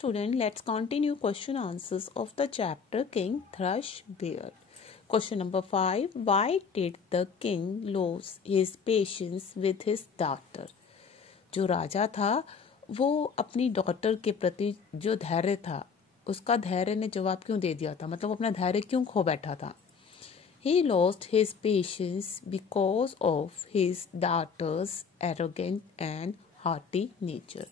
student, let's continue question answers of the chapter King Thrush Beard. Question number 5. Why did the king lose his patience with his daughter? जो राजा था वो अपनी daughter के प्रति जो धैर्य था उसका धैर्य ने जवाब क्यों दे दिया था, मतलब अपना धैर्य क्यों खो बैठा था. He lost his patience because of his daughter's arrogant and haughty nature.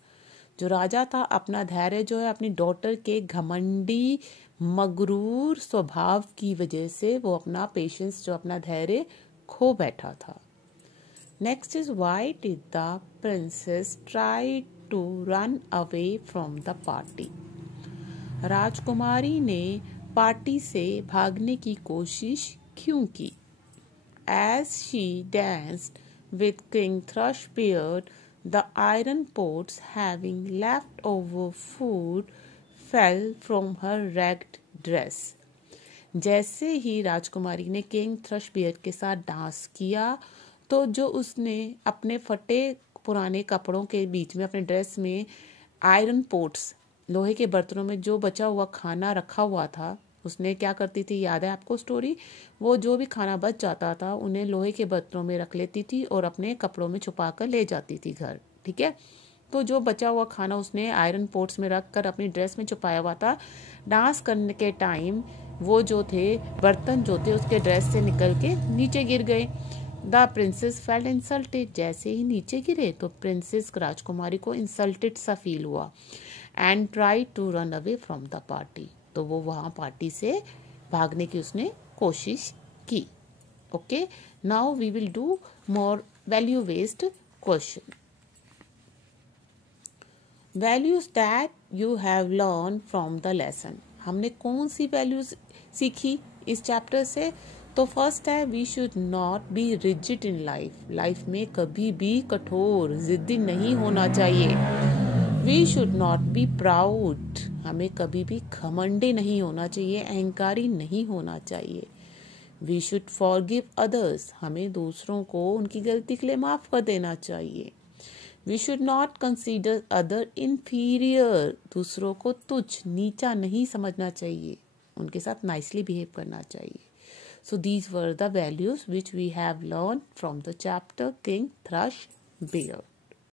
जो राजा था अपना धैर्य जो है अपनी डॉटर के घमंडी मगरूर स्वभाव की वजह से वो अपना पेशेंस जो अपना धैर्य खो बैठा था. Next is why did the princess try to run away from the party. राजकुमारी ने पार्टी से भागने की कोशिश क्यों की. As she danced with King Thrushbeard, the iron pots, having left over food, fell from her ragged dress. जैसे ही राजकुमारी ने किंग थ्रशबियर्ड के साथ डांस किया तो जो उसने अपने फटे पुराने कपड़ों के बीच में अपने ड्रेस में आयरन पोट्स लोहे के बर्तनों में जो बचा हुआ खाना रखा हुआ था, उसने क्या करती थी, याद है आपको स्टोरी, वो जो भी खाना बच जाता था उन्हें लोहे के बर्तनों में रख लेती थी और अपने कपड़ों में छुपा कर ले जाती थी घर. ठीक है, तो जो बचा हुआ खाना उसने आयरन पोट्स में रख कर अपनी ड्रेस में छुपाया हुआ था. डांस करने के टाइम वो जो थे बर्तन जो थे उसके ड्रेस से निकल के नीचे गिर गए. The princess felt insulted. जैसे ही नीचे गिरे तो प्रिंसेस राजकुमारी को इंसल्टेड सा फील हुआ. And try to run away from the party. तो वो वहाँ पार्टी से भागने की उसने कोशिश की. Okay, now we will do more value based question. Values that you have learn from the lesson. हमने कौन सी वैल्यूज सीखी इस चैप्टर से. तो फर्स्ट है we should not be rigid in life. Life में कभी भी कठोर जिद्दी नहीं होना चाहिए. We should not be proud. हमें कभी भी घमंडी नहीं होना चाहिए, अहंकारी नहीं होना चाहिए. We should forgive others. हमें दूसरों को उनकी गलती के लिए माफ कर देना चाहिए. We should not consider other inferior. दूसरों को तुच्छ नीचा नहीं समझना चाहिए, उनके साथ नाइसली बिहेव करना चाहिए. So these were the values which we have learn from the chapter King thrust bear.